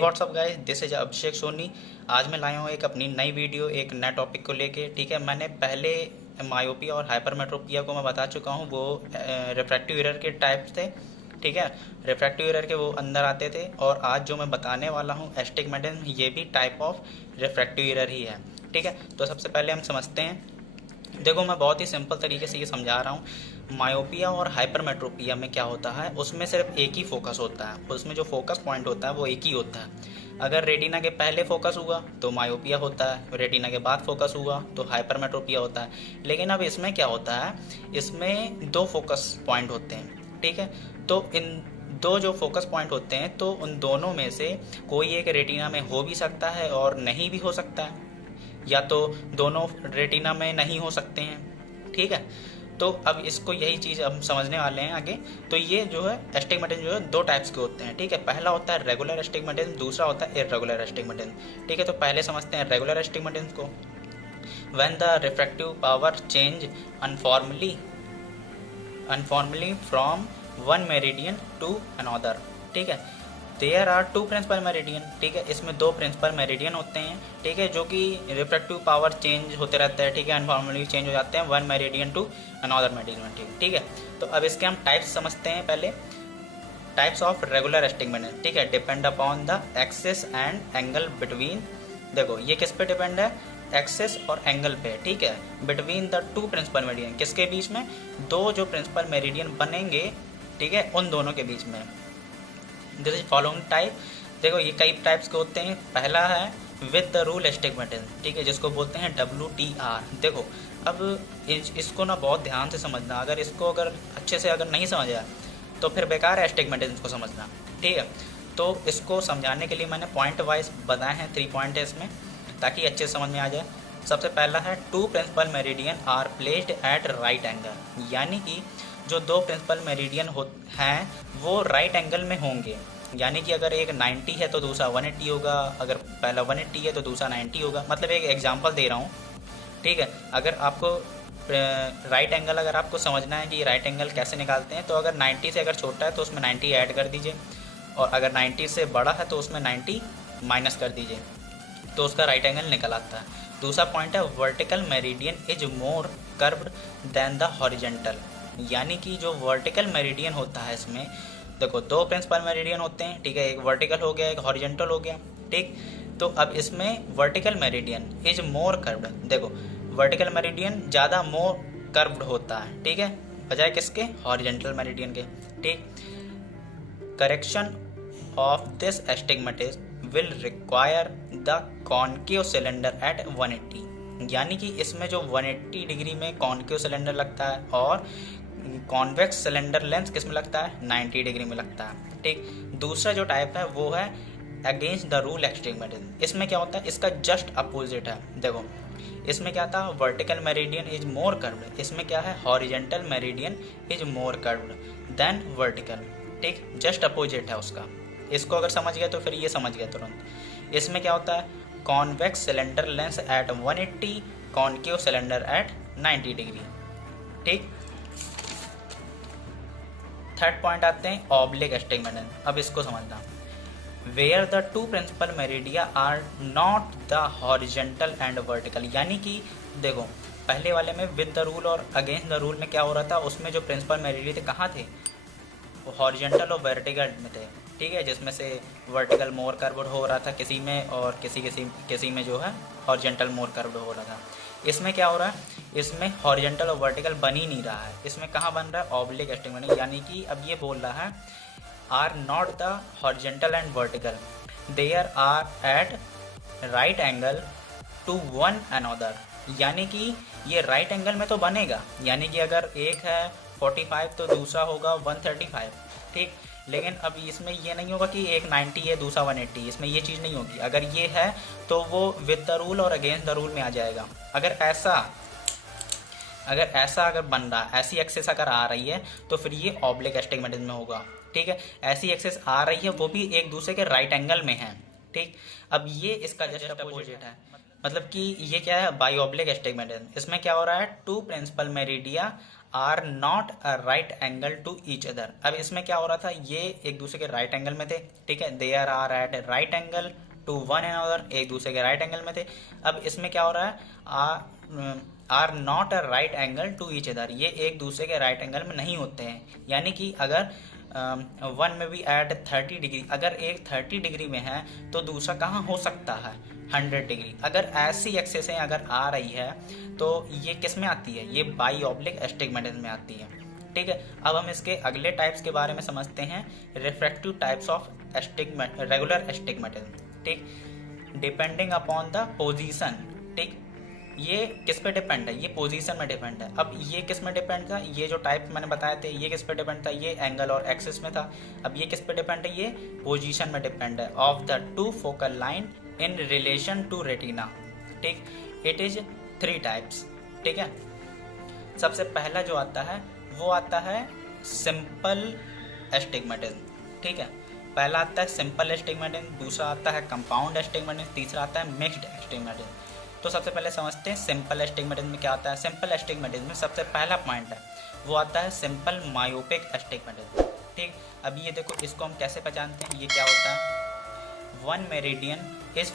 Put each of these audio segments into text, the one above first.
WhatsApp guys, this is अभिषेक सोनी। आज मैं लाया हूँ एक अपनी नई वीडियो एक नए टॉपिक को लेके। ठीक है, मैंने पहले मायोपिया और हाइपरमेट्रोपिया को मैं बता चुका हूँ, वो रिफ्रैक्टिव एरर के टाइप्स थे। ठीक है, रिफ्रैक्टिव एरर के वो अंदर आते थे। और आज जो मैं बताने वाला हूँ एस्टिग्मेटिज्म, ये भी टाइप ऑफ रिफ्रैक्टिव एरर ही है। ठीक है, तो सबसे पहले हम समझते हैं। देखो, मैं बहुत ही सिंपल तरीके से ये समझा रहा हूँ। मायोपिया और हाइपरमेट्रोपिया में क्या होता है, उसमें सिर्फ एक ही फोकस होता है। उसमें जो फोकस पॉइंट होता है वो एक ही होता है। अगर रेटिना के पहले फोकस हुआ तो मायोपिया होता है, रेटिना के बाद फोकस हुआ तो हाइपरमेट्रोपिया होता है। लेकिन अब इसमें क्या होता है, इसमें दो फोकस पॉइंट होते हैं। ठीक है, तो इन दो जो फोकस पॉइंट होते हैं, तो उन दोनों में से कोई एक रेटिना में हो भी सकता है और नहीं भी हो सकता है, या तो दोनों रेटिना में नहीं हो सकते हैं। ठीक है, तो अब इसको यही चीज़ हम समझने वाले हैं आगे। तो ये जो है एस्टिग्मेटिज्म जो है दो टाइप्स के होते हैं। ठीक है, पहला होता है रेगुलर एस्टिग्मेटिज्म, दूसरा होता है इर्रेगुलर एस्टिग्मेटिज्म। ठीक है, तो पहले समझते हैं रेगुलर एस्टिग्मेटिज्म को। When the refractive power change uniformly from one meridian to another. ठीक है, there are two principal meridian. ठीक है, इसमें दो प्रिंसिपल मेरिडियन होते हैं। ठीक है, जो कि रिफ्रैक्टिव पावर चेंज होते रहता है। ठीक है, अनफॉर्मली चेंज हो जाते हैं one meridian to another meridian. ठीक है, तो अब इसके हम टाइप्स समझते हैं। पहले टाइप्स ऑफ रेगुलर एस्टिग्मेटिज्म। ठीक है, depend upon the axis and angle between. देखो, ये किस पे डिपेंड है, एक्सिस और एंगल पे। ठीक है, between the two principal meridian, किसके बीच में, दो जो प्रिंसिपल मेरिडियन बनेंगे, ठीक है, उन दोनों के बीच में। This is following type. देखो, ये कई टाइप्स के होते हैं। पहला है विद द रूल एस्टिग्मेटिज्म। ठीक है, जिसको बोलते हैं WTR। देखो, अब इसको ना बहुत ध्यान से समझना। अगर इसको अच्छे से नहीं समझा तो फिर बेकार है एस्टिग्मेटिज्म को समझना। ठीक है, तो इसको समझाने के लिए मैंने पॉइंट वाइज बताए हैं, 3 पॉइंट है इसमें, ताकि अच्छे से समझ में आ जाए। सबसे पहला है two principal meridian are placed at right angle. यानी कि जो दो प्रिंसिपल मेरिडियन हैं वो राइट एंगल में होंगे। यानी कि अगर एक 90 है तो दूसरा 180 होगा, अगर पहला 180 है तो दूसरा 90 होगा। मतलब एक एग्जांपल दे रहा हूँ। ठीक है, अगर आपको राइट एंगल अगर आपको समझना है कि राइट एंगल कैसे निकालते हैं, तो अगर 90 से अगर छोटा है तो उसमें 90 ऐड कर दीजिए, और अगर 90 से बड़ा है तो उसमें 90 माइनस कर दीजिए, तो उसका राइट एंगल निकल आता है। दूसरा पॉइंट है vertical meridian is more curved than the horizontal. यानी कि जो वर्टिकल मेरिडियन होता है, इसमें देखो दो प्रिंसिपल मेरिडियन होते हैं। ठीक है, एक वर्टिकल हो गया, एक हॉरिजेंटल हो गया। ठीक, तो अब इसमें vertical meridian is more curved. देखो, वर्टिकल मेरिडियन ज़्यादा मोर कर्व्ड होता है। ठीक है, बजाय किसके, हॉरिजेंटल मेरिडियन के। ठीक, correction of this astigmatism will require the concave cylinder eight 180। यानी कि इसमें जो 180 डिग्री में कॉन्केव सिलेंडर लगता है और कॉन्वेक्स सिलेंडर लेंस किस में लगता है, 90 डिग्री में लगता है। ठीक, दूसरा जो टाइप है वो है अगेंस्ट द रूल एस्टिग्मेटिज्म। इसमें क्या होता है, इसका जस्ट अपोजिट है। देखो, इसमें क्या था, vertical meridian is more curved. इसमें क्या है, horizontal meridian is more curved than vertical. ठीक, जस्ट अपोजिट है उसका। इसको अगर समझ गए तो फिर ये समझ गए तुरंत। इसमें क्या होता है, convex cylinder lens at 180, concave cylinder at 90 degree. ठीक, थर्ड पॉइंट आते हैं ऑब्लिक एस्टिग्मेटिज्म। अब इसको समझना, where the two principal meridia are not the horizontal and vertical. यानी कि देखो, पहले वाले में विद द रूल और अगेंस्ट द रूल में क्या हो रहा था, उसमें जो प्रिंसिपल मेरिडिया थे कहाँ थे, वो हॉरिजेंटल और वर्टिकल में थे। ठीक है, जिसमें से वर्टिकल मोर कर्व्ड हो रहा था किसी में, और किसी में जो है हॉरिजेंटल मोर कर्व्ड हो रहा था। इसमें क्या हो रहा है, इसमें हॉरिजेंटल और वर्टिकल बन ही नहीं रहा है। इसमें कहाँ बन रहा है, ऑब्लिक एस्टिग्मेटिज्म। यानी कि अब ये बोल रहा है are not the horizontal and vertical, there are at right angle to one another. यानी कि ये राइट एंगल में तो बनेगा। यानी कि अगर एक है 45 तो दूसरा होगा 135। ठीक, लेकिन अब इसमें ये नहीं होगा कि एक 90 है दूसरा 180, इसमें ये चीज़ नहीं होगी। अगर ये है तो वो विद द रूल और अगेंस्ट द रूल में आ जाएगा। अगर ऐसा बन रहा, ऐसी एक्सेस अगर आ रही है तो फिर ये ऑब्लिक एस्टिग्मेटिज्म में होगा। ठीक है, ऐसी एक्सेस आ रही है वो भी एक दूसरे के राइट एंगल में है। ठीक। अब ये इसका जस्ट अपोजिट है, मतलब कि ये क्या है, बाई ऑब्लिक एस्टिग्मेटिज्म। इसमें क्या हो रहा है, two principal meridia are not a right angle to each other. अब इसमें क्या हो रहा था, ये एक दूसरे के राइट एंगल में थे, ठीक है, they are at right angle to one and other, एक दूसरे के राइट एंगल में थे। अब इसमें क्या हो रहा है, are not a right angle to each other, ये एक दूसरे के राइट एंगल में नहीं होते हैं। यानी कि अगर वन में भी एट 30 डिग्री, अगर एक 30 डिग्री में है तो दूसरा कहाँ हो सकता है, 100 डिग्री। अगर ऐसी एक्सेस अगर आ रही है तो ये किस में आती है, ये बाई ऑब्लिक एस्टिग्मेटिज्म में आती है। ठीक है, अब हम इसके अगले टाइप्स के बारे में समझते हैं, refractive types of regular astigmatism. ठीक, डिपेंडिंग अपॉन द पोजीशन। ठीक, ये किस पे डिपेंड है, ये पोजीशन में डिपेंड है। अब ये किस में डिपेंड था, ये जो टाइप मैंने बताए थे ये किस पे डिपेंड था, ये एंगल और एक्सिस में था। अब ये किस पे डिपेंड है, ये पोजीशन में डिपेंड है, of the two focal line in relation to retina. ठीक, इट इज 3 टाइप्स। ठीक है, सबसे पहला जो आता है वो आता है सिंपल एस्टिग्मेटिज्म। ठीक है, पहला आता है सिंपल एस्टिग्मेटिज्म, दूसरा आता है कंपाउंड एस्टिग्मेटिज्म, तीसरा आता है मिक्स्ड एस्टिग्मेटिज्म। तो सबसे पहले समझते हैं सिंपल एस्टिग्मेटिज्म में क्या आता है। सिंपल एस्टिग्मेटिज्म में सबसे पहला पॉइंट है वो आता है सिंपल मायोपिक एस्टिग्मेटिज्म। ठीक, अब ये देखो, इसको हम कैसे पहचानते हैं, ये क्या होता है, one meridian is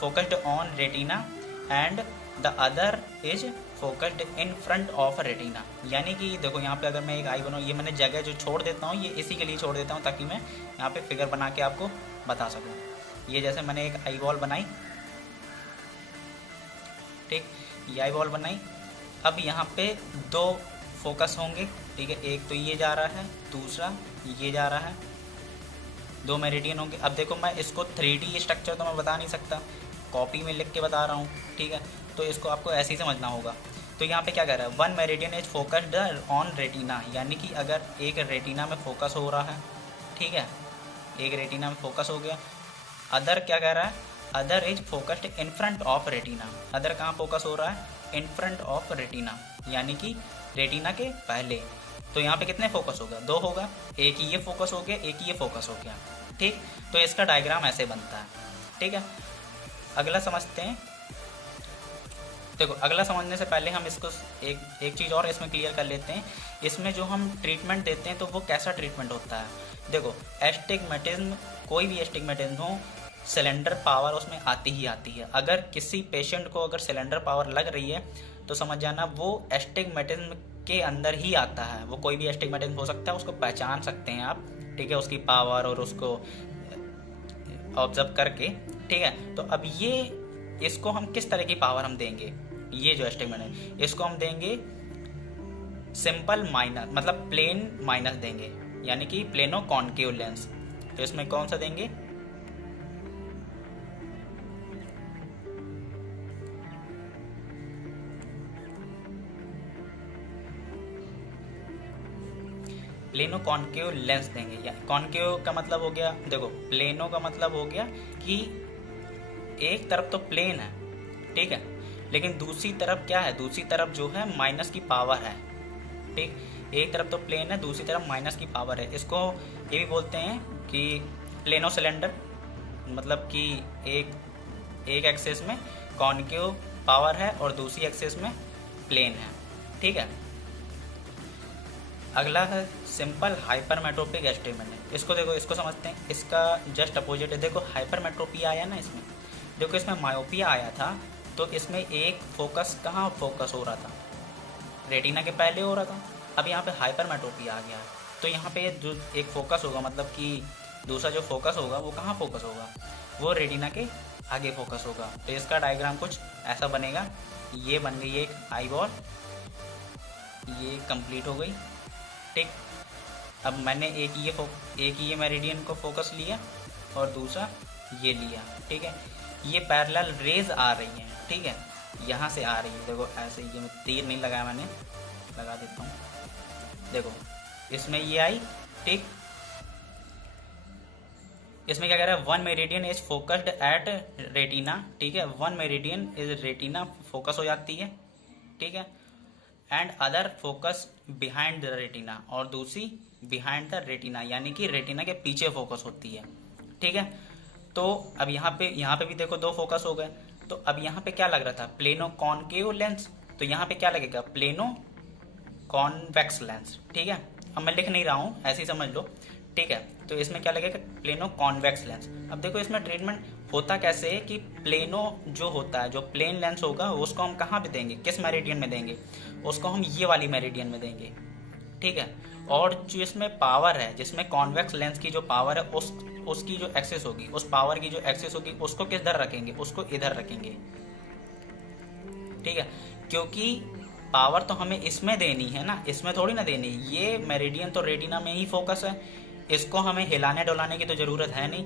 focused on retina and the other is focused in front of retina. यानी कि देखो यहाँ पे अगर मैं एक आई बनाऊँ, ये मैंने जगह जो छोड़ देता हूँ ये इसी के लिए छोड़ देता हूँ ताकि मैं यहाँ पे फिगर बना के आपको बता सकूँ। ये जैसे मैंने एक आई बॉल बनाई, ठीक, ये आई बॉल बनाई। अब यहाँ पे 2 फोकस होंगे, ठीक है, एक तो ये जा रहा है, दूसरा ये जा रहा है, 2 मेरिडियन होंगे। अब देखो मैं इसको 3D स्ट्रक्चर तो मैं बता नहीं सकता, कॉपी में लिख के बता रहा हूँ, ठीक है, तो इसको आपको ऐसे ही समझना होगा। तो यहाँ पे क्या कह रहा है, one meridian is focused on retina, यानी कि अगर एक रेटिना में फोकस हो रहा है, ठीक है, एक रेटिना में फोकस हो गया। अदर क्या कह रहा है, other is focused in front of retina. Other कहाँ फोकस हो रहा है, इन फ्रंट ऑफ रेटिना, यानी कि रेटिना के पहले। तो यहाँ पे कितने फोकस होगा, 2 होगा, एक ये फोकस हो गया, एक ये फोकस हो गया। ठीक, तो इसका डायग्राम ऐसे बनता है। ठीक है, अगला समझते हैं। देखो, अगला समझने से पहले हम इसको एक चीज़ और इसमें क्लियर कर लेते हैं। इसमें जो हम ट्रीटमेंट देते हैं तो वो कैसा ट्रीटमेंट होता है। देखो, एस्टिग्मेटिज्म, कोई भी एस्टिग्मेटिज्म हो, सिलेंडर पावर उसमें आती ही आती है। अगर किसी पेशेंट को अगर सिलेंडर पावर लग रही है तो समझ जाना वो एस्टिग्मेटिज्म के अंदर ही आता है। वो कोई भी एस्टिग्मेटिज्म हो सकता है, उसको पहचान सकते हैं आप, ठीक है, उसकी पावर और उसको ऑब्जर्व करके। ठीक है, तो अब ये इसको हम किस तरह की पावर हम देंगे, ये जो एस्टिग्मेटिज्म है इसको हम देंगे सिंपल माइनस, मतलब प्लेन माइनस देंगे, यानी कि प्लेनो कॉन्केव लेंस। तो इसमें कौन सा देंगे, प्लेनो कॉन्केव लेंस देंगे। या कॉन्केव का मतलब हो गया, देखो प्लेनो का मतलब हो गया कि एक तरफ तो प्लेन है, ठीक है, लेकिन दूसरी तरफ क्या है, दूसरी तरफ जो है माइनस की पावर है। ठीक, एक तरफ तो प्लेन है, दूसरी तरफ माइनस की पावर है। इसको ये भी बोलते हैं कि प्लेनो सिलेंडर, मतलब कि एक एक्सिस में कॉन्केव पावर है और दूसरी एक्सिस में प्लेन है। ठीक है, अगला है सिंपल हाइपरमेट्रोपिक एस्टिग्मेटिज्म। इसको देखो, इसको समझते हैं, इसका जस्ट अपोजिट है। देखो हाइपरमेट्रोपिया आया ना इसमें, देखो इसमें मायोपिया आया था तो इसमें एक फोकस कहाँ फोकस हो रहा था, रेटिना के पहले हो रहा था। अब यहाँ पे हाइपरमेट्रोपिया आ गया तो यहाँ पे जो एक फोकस होगा, मतलब कि दूसरा जो फोकस होगा वो कहाँ फोकस होगा, वो रेटिना के आगे फोकस होगा। तो इसका डायग्राम कुछ ऐसा बनेगा। ये बन गई एक आई बॉल, ये कंप्लीट हो गई। ठीक, अब मैंने एक ये मेरिडियन को फोकस लिया और दूसरा ये लिया। ठीक है, ये पैरेलल रेज आ रही हैं, ठीक है, यहाँ से आ रही है। देखो ऐसे, ये तीर नहीं लगाया मैंने, लगा देता हूँ। देखो इसमें ये आई, ठीक, इसमें क्या कह रहा है, one meridian is focused at retina. ठीक है, one meridian is retina focus हो जाती है, ठीक है, and other focus behind the retina, और दूसरी बिहाइंड द रेटिना, यानी कि रेटिना के पीछे फोकस होती है। ठीक है। तो अब यहाँ पे भी देखो दो फोकस हो गए। तो अब यहाँ पे क्या लग रहा था, प्लेनो कॉनकेव लेंस, तो यहाँ पे क्या लगेगा, प्लेनो कॉन्वेक्स लेंस। ठीक है, अब मैं लिख नहीं रहा हूँ, ऐसे ही समझ लो। ठीक है, तो इसमें क्या लगेगा, प्लेनो कॉन्वेक्स लेंस। अब देखो इसमें ट्रीटमेंट होता कैसे है कि प्लेनो जो होता है, जो प्लेन लेंस होगा उसको हम कहाँ पे देंगे, किस मेरिडियन में देंगे, उसको हम ये वाली मेरिडियन में देंगे। ठीक है, और जो इसमें पावर है, जिसमें कॉन्वेक्स लेंस की जो पावर है उसकी जो एक्सेस होगी, उस पावर की जो एक्सेस होगी उसको किधर रखेंगे, उसको इधर रखेंगे। ठीक है, क्योंकि पावर तो हमें इसमें देनी है ना, इसमें थोड़ी ना देनी। ये मेरिडियन तो रेटिना में ही फोकस है, इसको हमें हिलाने डुलाने की तो ज़रूरत है नहीं।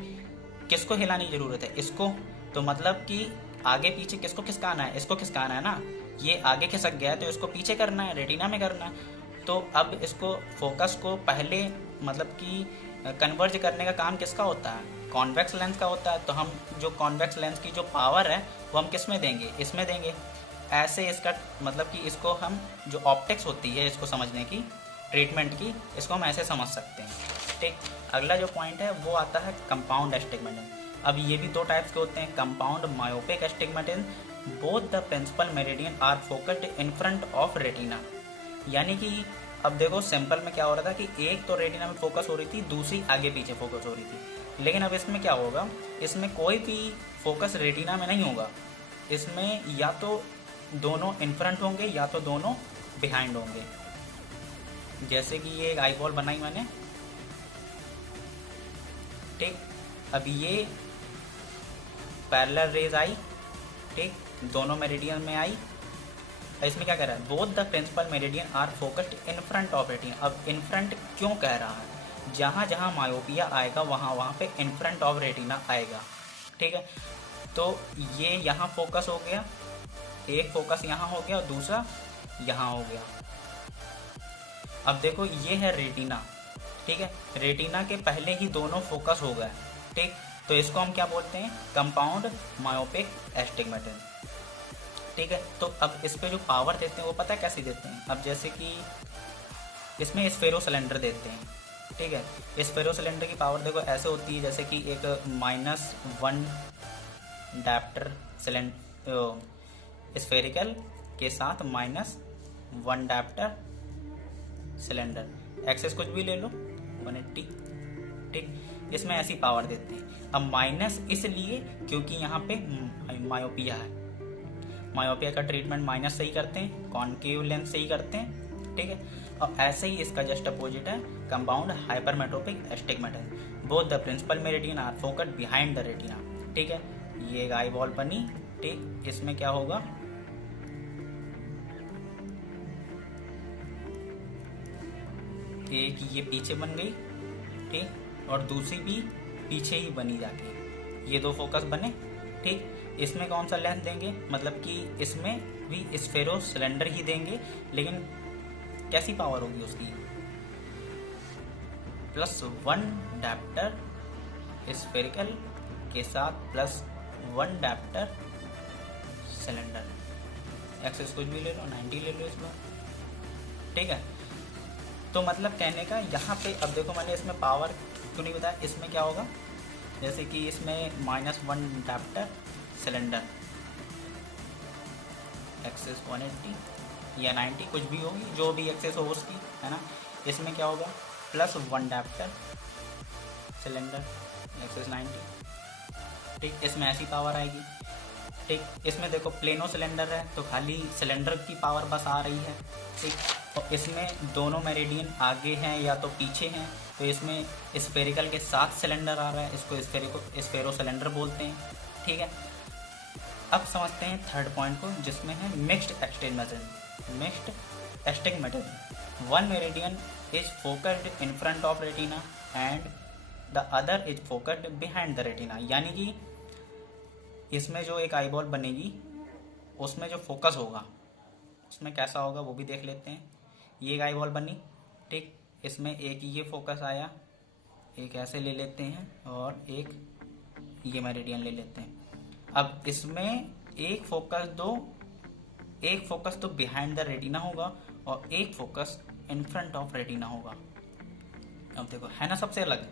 किसको हिलाने की ज़रूरत है, इसको। तो मतलब कि आगे पीछे किसको खिसकाना है, इसको खिसकाना है ना। ये आगे खिसक गया है तो इसको पीछे करना है, रेटिना में करना है। तो अब इसको फोकस को पहले मतलब कि कन्वर्ज करने का काम किसका होता है, कॉन्वेक्स लेंस का होता है। तो हम जो कॉन्वेक्स लेंस की जो पावर है वो हम किस में देंगे, इसमें देंगे। ऐसे इसका मतलब कि इसको हम जो ऑप्टिक्स होती है इसको समझने की, ट्रीटमेंट की, इसको हम ऐसे समझ सकते हैं। ठीक, अगला जो पॉइंट है वो आता है कंपाउंड एस्टिग्मेटिज्म। अब ये भी दो टाइप्स के होते हैं, compound myopic astigmatism. Both the principal meridian are focused in front of retina. यानी कि अब देखो सिंपल में क्या हो रहा था कि एक तो रेटिना में फोकस हो रही थी, दूसरी आगे पीछे फोकस हो रही थी। लेकिन अब इसमें क्या होगा, इसमें कोई भी फोकस रेटिना में नहीं होगा। इसमें या तो दोनों इन फ्रंट होंगे या तो दोनों बिहाइंड होंगे। जैसे कि ये एक आई बॉल बनाई मैंने। ठीक, अब ये पैरेलल रेज आई, ठीक, दोनों मेरिडियन में आई। इसमें क्या कह रहा है, both the principal meridian are focused in front of retina. अब इन फ्रंट क्यों कह रहा है, जहाँ जहाँ मायोपिया आएगा वहाँ वहाँ पे इन फ्रंट ऑफ रेटिना आएगा। ठीक है, तो ये यहाँ फोकस हो गया, एक फोकस यहाँ हो गया और दूसरा यहाँ हो गया। अब देखो ये है रेटिना। ठीक है, रेटिना के पहले ही दोनों फोकस हो गए। ठीक, तो इसको हम क्या बोलते हैं, कंपाउंड मायोपिक एस्टिग्मेटिज्म। ठीक है, तो अब इस पे जो पावर देते हैं वो पता है कैसे देते हैं। अब जैसे कि इसमें स्फेरो सिलेंडर देते हैं। ठीक है, स्फेरो सिलेंडर की पावर देखो ऐसे होती है, जैसे कि एक -1 डायप्टर सिलेंडर स्फेरिकल के साथ -1 डायप्टर सिलेंडर, एक्सेस कुछ भी ले लो 180। ठीक, इसमें ऐसी पावर देते हैं। अब माइनस इसलिए क्योंकि यहाँ पे मायोपिया है, मायोपिया का ट्रीटमेंट माइनस से ही करते हैं, कॉनकेव लेंस से ही करते हैं। ठीक है, और ऐसे ही इसका जस्ट अपोजिट है compound hypermetropic astigmatism. Both the principal meridian are focused behind the retina. ठीक है, ये एक आई बॉल बनी। ठीक, इसमें क्या होगा, एक ये पीछे बन गई, ठीक, और दूसरी भी पीछे ही बनी जाके, ये दो फोकस बने। ठीक, इसमें कौन सा लेंस देंगे, मतलब कि इसमें भी स्फेरो सिलेंडर ही देंगे, लेकिन कैसी पावर होगी उसकी, +1 डायप्टर स्फेरिकल के साथ +1 डायप्टर सिलेंडर। एक्सेस कुछ भी ले लो, 90 ले लो इसमें। ठीक है, तो मतलब कहने का यहाँ पे, अब देखो मैंने इसमें पावर क्यों नहीं बताया, इसमें क्या होगा, जैसे कि इसमें -1 डायप्टर सिलेंडर, एक्सेस 180 या 90 कुछ भी होगी, जो भी एक्सेस हो उसकी, है ना। इसमें क्या होगा, +1 डायप्टर सिलेंडर, एक्सेस 90। ठीक, इसमें ऐसी पावर आएगी। ठीक, इसमें देखो प्लेनो सिलेंडर है तो खाली सिलेंडर की पावर बस आ रही है। ठीक, और इसमें दोनों मेरिडियन आगे हैं या तो पीछे हैं, तो इसमें स्फेरिकल के साथ सिलेंडर आ रहा है, इसको स्फेरो सिलेंडर बोलते हैं। ठीक है, अब समझते हैं थर्ड पॉइंट को, जिसमें है mixed astigmatism. Mixed astigmatism, one meridian is focused in front of retina and the other is focused behind the retina. यानी कि इसमें जो एक आई बॉल बनेगी उसमें जो फोकस होगा उसमें कैसा होगा वो भी देख लेते हैं। ये एक आई बॉल बनी, ठीक, इसमें एक ये फोकस आया, एक ऐसे ले लेते हैं और एक ये मेरिडियन ले लेते हैं। अब इसमें एक फोकस तो बिहाइंड द रेटिना होगा और एक focus in front of retina होगा। अब देखो है ना सबसे अलग।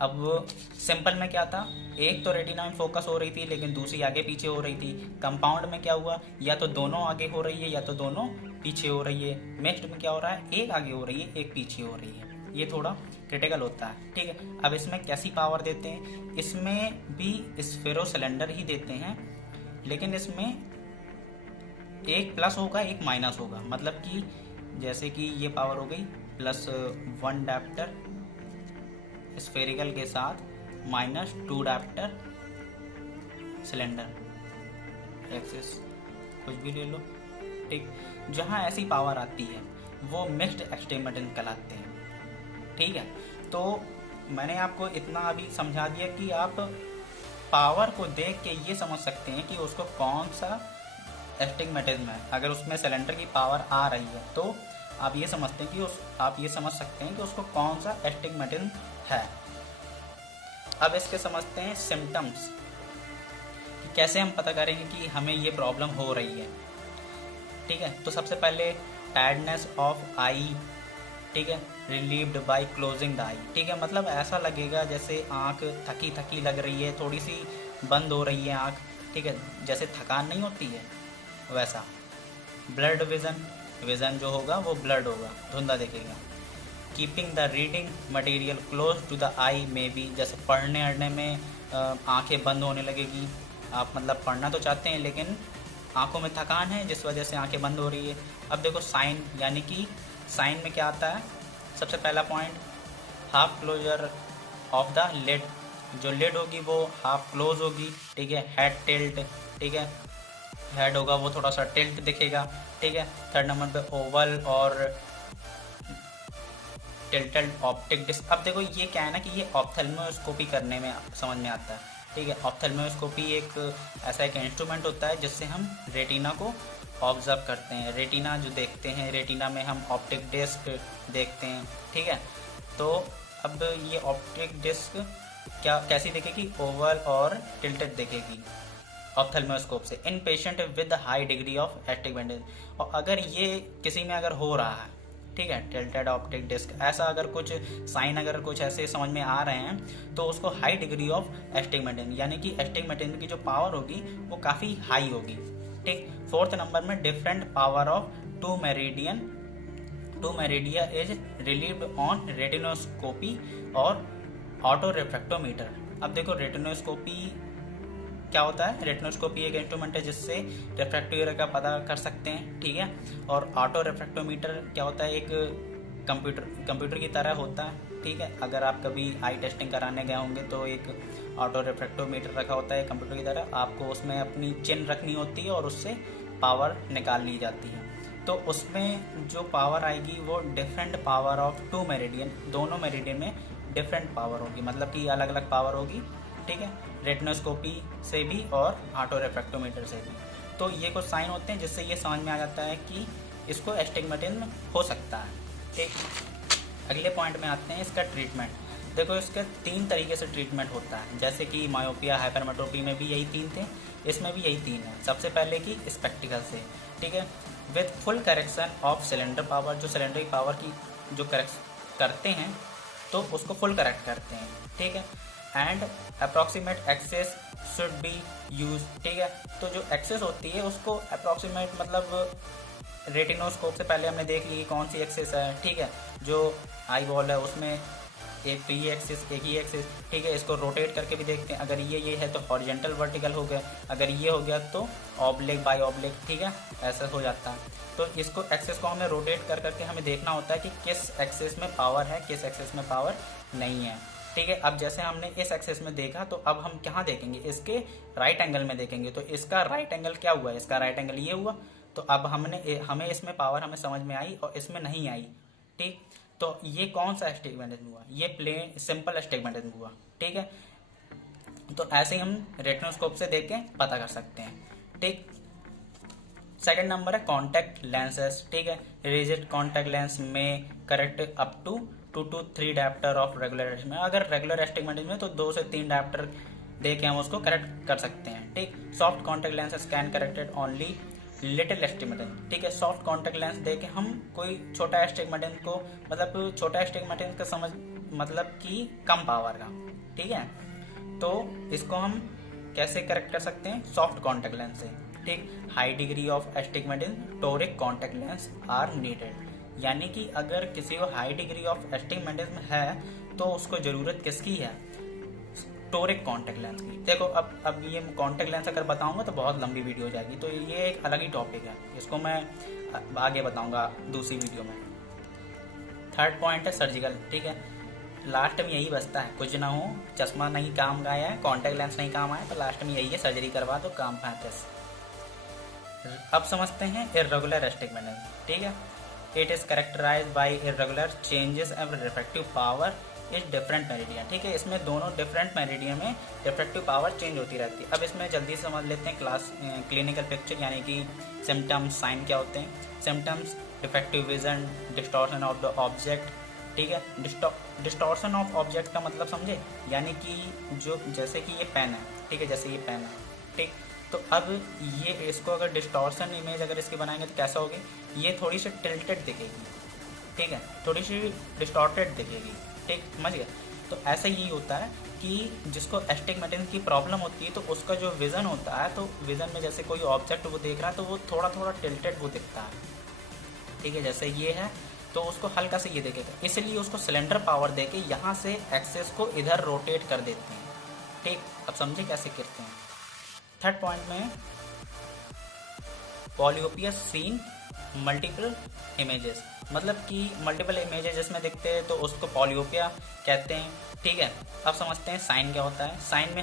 अब सिंपल में क्या था, एक तो रेटिना में फोकस हो रही थी लेकिन दूसरी आगे पीछे हो रही थी। कंपाउंड में क्या हुआ, या तो दोनों आगे हो रही है या तो दोनों पीछे हो रही है। मिक्स्ड में क्या हो रहा है, एक आगे हो रही है एक पीछे हो रही है। ये थोड़ा क्रिटिकल होता है, ठीक है। अब इसमें कैसी पावर देते हैं, इसमें भी स्फेरो सिलेंडर ही देते हैं, लेकिन इसमें एक प्लस होगा एक माइनस होगा। मतलब कि जैसे कि ये पावर हो गई +1 डायप्टर स्फेरिकल के साथ -2 डायप्टर सिलेंडर एक्सिस, कुछ भी ले लो, ठीक। जहाँ ऐसी पावर आती है वो मिक्स्ड एस्टिमेशन कहलाते हैं, ठीक है। तो मैंने आपको इतना अभी समझा दिया कि आप पावर को देख के ये समझ सकते हैं कि उसको कौन सा एस्टिग्मेटिज्म है। अगर उसमें सिलेंडर की पावर आ रही है तो आप ये समझते हैं कि आप ये समझ सकते हैं कि उसको कौन सा एस्टिग्मेटिज्म है। अब इसके समझते हैं सिम्टम्स, कि कैसे हम पता करेंगे कि हमें ये प्रॉब्लम हो रही है, ठीक है। तो सबसे पहले टायर्डनेस ऑफ आई, ठीक है, रिलीव्ड बाय क्लोजिंग द आई, ठीक है। मतलब ऐसा लगेगा जैसे आँख थकी थकी लग रही है, थोड़ी सी बंद हो रही है आँख, ठीक है, जैसे थकान नहीं होती है वैसा। ब्लड विज़न जो होगा वो ब्लड होगा, धुंधला दिखेगा। Keeping the reading material close to the eye में भी, जैसे पढ़ने अढ़ने में आंखें बंद होने लगेगी। आप मतलब पढ़ना तो चाहते हैं लेकिन आंखों में थकान है जिस वजह से आंखें बंद हो रही है। अब देखो साइन, यानी कि साइन में क्या आता है, सबसे पहला point half closure of the lid, जो लिड होगी वो हाफ क्लोज होगी, ठीक है। हेड टिल्ट, ठीक है, हेड होगा वो थोड़ा सा टिल्ट दिखेगा, ठीक है। थर्ड नंबर पे ओवल और टिल्टेड ऑप्टिक डिस्क। अब देखो ये क्या है ना कि ये ऑप्थेल्मोस्कोपी करने में समझ में आता है, ठीक है। ऑप्थेल्मोस्कोपी एक ऐसा एक इंस्ट्रूमेंट होता है जिससे हम रेटिना को ऑब्जर्व करते हैं। रेटिना जो देखते हैं, रेटिना में हम ऑप्टिक डिस्क देखते हैं, ठीक है। तो अब ये ऑप्टिक डिस्क क्या कैसी दिखेगी, ओवल और टिल्टेड दिखेगी ऑप्थेल्मोस्कोप से in patient with high degree of astigmatism. और अगर ये किसी में अगर हो रहा है, ठीक है, टिल्टेड ऑप्टिक डिस्क, ऐसा अगर कुछ साइन अगर कुछ ऐसे समझ में आ रहे हैं तो उसको हाई डिग्री ऑफ एस्टिग्मेटिज्म, यानी कि एस्टिग्मेटिज्म की जो पावर होगी वो काफ़ी हाई होगी, ठीक। फोर्थ नंबर में different power of two meridia is relieved on retinoscopy और ऑटो रिफ्रैक्टोमीटर। अब देखो रेटिनोस्कोपी क्या होता है, रेटिनोस्कोपी एक इंस्ट्रूमेंट है जिससे रिफ्रैक्टिव एरर का पता कर सकते हैं, ठीक है। और ऑटो रिफ्रैक्टोमीटर क्या होता है, एक कंप्यूटर की तरह होता है, ठीक है। अगर आप कभी आई टेस्टिंग कराने गए होंगे तो एक ऑटो रिफ्रैक्टोमीटर रखा होता है कंप्यूटर की तरह, आपको उसमें अपनी चिन रखनी होती है और उससे पावर निकाल ली जाती है। तो उसमें जो पावर आएगी वो different power of two meridian, दोनों मेरिडियन में डिफरेंट पावर होगी, मतलब कि अलग अलग पावर होगी, ठीक है, रेटिनोस्कोपी से भी और ऑटो रिफ्रैक्टोमीटर से भी। तो ये कुछ साइन होते हैं जिससे ये समझ में आ जाता है कि इसको एस्टिग्मेटिज्म हो सकता है, ठीक। अगले पॉइंट में आते हैं इसका ट्रीटमेंट। देखो इसके 3 तरीके से ट्रीटमेंट होता है, जैसे कि मायोपिया हाइपरमेट्रोपी में भी यही 3 थे, इसमें भी यही 3 है। सबसे पहले की स्पेक्टिकल से, ठीक है, with full correction of cylinder power, जो सिलेंडर की पावर की जो करेक्ट करते हैं तो उसको फुल करेक्ट करते हैं, ठीक है। And approximate axes should be use, ठीक है। तो जो एक्सेस होती है उसको अप्रॉक्सीमेट, मतलब रेटिनोस्कोप से पहले हमने देख ली कौन सी एक्सेस है, ठीक है। जो आई बॉल है उसमें एक तो ये एक्सिस एक ही एक्सिस, ठीक है। इसको रोटेट करके भी देखते हैं, अगर ये है तो हॉरिजॉन्टल वर्टिकल हो गया, अगर ये हो गया तो ऑब्लिक बाय ऑब्लिक, ठीक है, ऐसा हो जाता है। तो इसको एक्सेस को हमें रोटेट कर करके हमें देखना होता है कि किस एक्सेस में पावर है किस एक्सेस में पावर नहीं है, ठीक है। अब जैसे हमने इस एक्सेस में देखा तो अब हम कहाँ देखेंगे, इसके राइट एंगल में देखेंगे। तो इसका राइट एंगल क्या हुआ, इसका राइट एंगल ये हुआ, तो अब हमें इसमें पावर हमें समझ में आई और इसमें नहीं आई, ठीक। तो ये कौन सा एस्टिग्मेटिज्म हुआ, ये प्लेन सिंपल एस्टिग्मेटिज्म हुआ, ठीक है। तो ऐसे ही हम रेटिनोस्कोप से देख के पता कर सकते हैं, ठीक। सेकंड नंबर है कॉन्टैक्ट लेंसेज, ठीक है। रिजिड कॉन्टैक्ट लेंस में correct up to 2 to 3 diopter of regular astigmatism में, अगर रेगुलर एस्टिग्मेटिज्म में तो 2 से 3 डायप्टर दे के हम उसको करेक्ट कर सकते हैं, ठीक। Soft contact lenses can corrected only little astigmatism, ठीक है। सॉफ्ट कॉन्टैक्ट लेंस दे के हम कोई छोटा एस्टिग्मेटिज्म को, मतलब छोटा एस्टिग्मेटिज्म का समझ मतलब कि कम पावर का, ठीक है। तो इसको हम कैसे करेक्ट कर सकते हैं, सॉफ्ट कॉन्टैक्ट लेंस से, ठीक। High degree of astigmatism toric contact lens are needed, यानी कि अगर किसी को हाई डिग्री ऑफ एस्टिग्मेटिज्म है तो उसको ज़रूरत किसकी है, टोरिक कॉन्टैक्ट लेंस की। देखो अब ये कॉन्टैक्ट लेंस अगर बताऊंगा तो बहुत लंबी वीडियो हो जाएगी, तो ये एक अलग ही टॉपिक है, इसको मैं आगे बताऊंगा दूसरी वीडियो में। थर्ड पॉइंट है सर्जिकल, ठीक है। लास्ट में यही बचता है, कुछ ना हो, चश्मा नहीं काम का आया है, कॉन्टैक्ट लेंस नहीं काम आया, तो लास्ट में यही है, सर्जरी करवा दो, काम पैंतीस। अब समझते हैं इर्रेगुलर एस्टिग्मेटिज्म, ठीक है। It is characterised by irregular changes in refractive power is different meridian, ठीक है। इसमें दोनों डिफरेंट मेरिडियन में रिफ्रैक्टिव पावर चेंज होती रहती है। अब इसमें जल्दी से समझ लेते हैं क्लिनिकल पिक्चर, यानी कि सिम्टम्स, साइन क्या होते हैं। Symptoms, defective vision, distortion of the object, ठीक है। डिस्टॉर्शन ऑफ ऑब्जेक्ट का मतलब समझे, यानी कि जो जैसे कि ये पेन है, ठीक है, जैसे ये पेन है, ठीक। तो अब ये इसको अगर डिस्टॉर्शन इमेज अगर इसकी बनाएंगे तो कैसा होगी, ये थोड़ी सी टिल्टेड दिखेगी, ठीक है, थोड़ी सी डिस्टॉर्टेड दिखेगी, ठीक, समझ गया। तो ऐसा ही होता है कि जिसको एस्टिग्मेटिज्म की प्रॉब्लम होती है तो उसका जो विज़न होता है, तो विज़न में जैसे कोई ऑब्जेक्ट वो देख रहा है तो वो थोड़ा थोड़ा टिल्टेड वो दिखता है, ठीक है। जैसे ये है तो उसको हल्का से ये देखेगा, इसलिए उसको सिलेंडर पावर देके यहाँ से एक्सेस को इधर रोटेट कर देते हैं, ठीक। अब समझे कैसे करते हैं। थर्ड पॉइंट में पॉलियोपिया सीन मल्टीपल इमेजेस, मतलब कि मल्टीपल इमेजेस जिसमें दिखते हैं तो उसको पॉलियोपिया कहते हैं, ठीक है। अब समझते हैं साइन क्या होता है। साइन में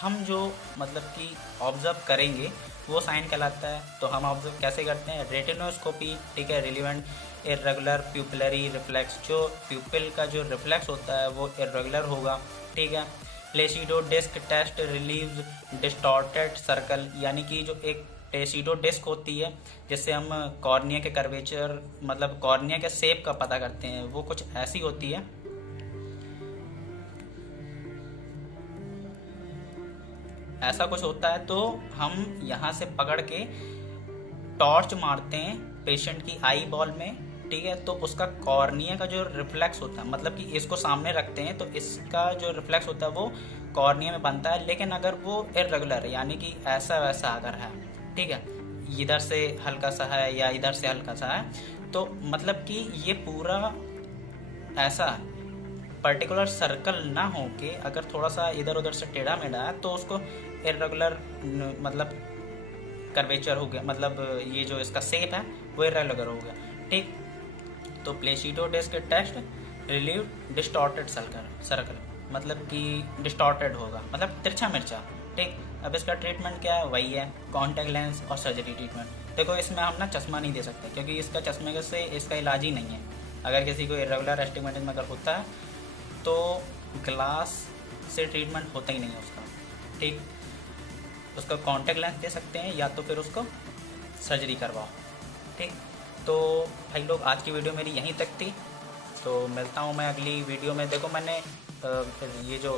हम जो मतलब कि ऑब्जर्व करेंगे वो साइन कहलाता है। तो हम ऑब्जर्व कैसे करते हैं, रेटिनोस्कोपी, ठीक है। रिलीवेंट इर्रेगुलर प्यूपिलरी रिफ्लेक्स, जो प्यूपिल का जो रिफ्लेक्स होता है वो इर्रेगुलर होगा, ठीक है। Placido disc test reveals distorted circle, यानी कि जो एक प्लेसिडो डिस्क होती है जिससे हम कॉर्निया के कर्वेचर मतलब कॉर्निया के शेप का पता करते हैं, वो कुछ ऐसी होती है। ऐसा कुछ होता है तो हम यहाँ से पकड़ के टॉर्च मारते हैं पेशेंट की आई बॉल में, ठीक है। तो उसका कॉर्निया का जो रिफ्लेक्स होता है, मतलब कि इसको सामने रखते हैं तो इसका जो रिफ्लेक्स होता है वो कॉर्निया में बनता है। लेकिन अगर वो इर्रेगुलर है, यानी कि ऐसा वैसा अगर है, ठीक है, इधर से हल्का सा है या इधर से हल्का सा है, तो मतलब कि ये पूरा ऐसा पर्टिकुलर सर्कल ना हो के अगर थोड़ा सा इधर उधर से टेढ़ा मेढ़ा है तो उसको इर्रेगुलर मतलब कर्वेचर हो गया, मतलब ये जो इसका शेप है वो इर्रेगुलर हो गया, ठीक। तो Placido disc test reveal distorted circle, मतलब कि डिस्टॉर्टेड होगा, मतलब तिरछा मिर्चा, ठीक। अब इसका ट्रीटमेंट क्या है, वही है कॉन्टैक्ट लेंस और सर्जरी ट्रीटमेंट। देखो इसमें हम ना चश्मा नहीं दे सकते क्योंकि इसका चश्मे से इसका इलाज ही नहीं है। अगर किसी को इर्रेगुलर एस्टिग्मेटिज्म अगर होता है तो ग्लास से ट्रीटमेंट होता ही नहीं है उसका, ठीक। उसका कॉन्टैक्ट लेंस दे सकते हैं या तो फिर उसको सर्जरी करवाओ, ठीक। तो भाई लोग आज की वीडियो मेरी यहीं तक थी, तो मिलता हूँ मैं अगली वीडियो में। देखो मैंने ये जो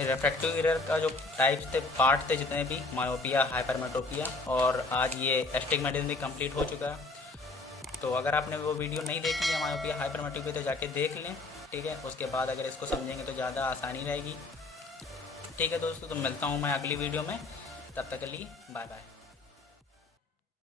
रिफ्रैक्टिव एरर का जो टाइप्स थे, पार्ट थे जितने भी, मायोपिया, हाइपरमेट्रोपिया, और आज ये एस्टिग्मेटिज्म भी कंप्लीट हो चुका है। तो अगर आपने वो वीडियो नहीं देखी है मायोपिया हाइपरमेट्रोपिया तो जाके देख लें, ठीक है। उसके बाद अगर इसको समझेंगे तो ज़्यादा आसानी रहेगी, ठीक है दोस्तों। तो मिलता हूँ मैं अगली वीडियो में, तब तक के लिए बाय बाय।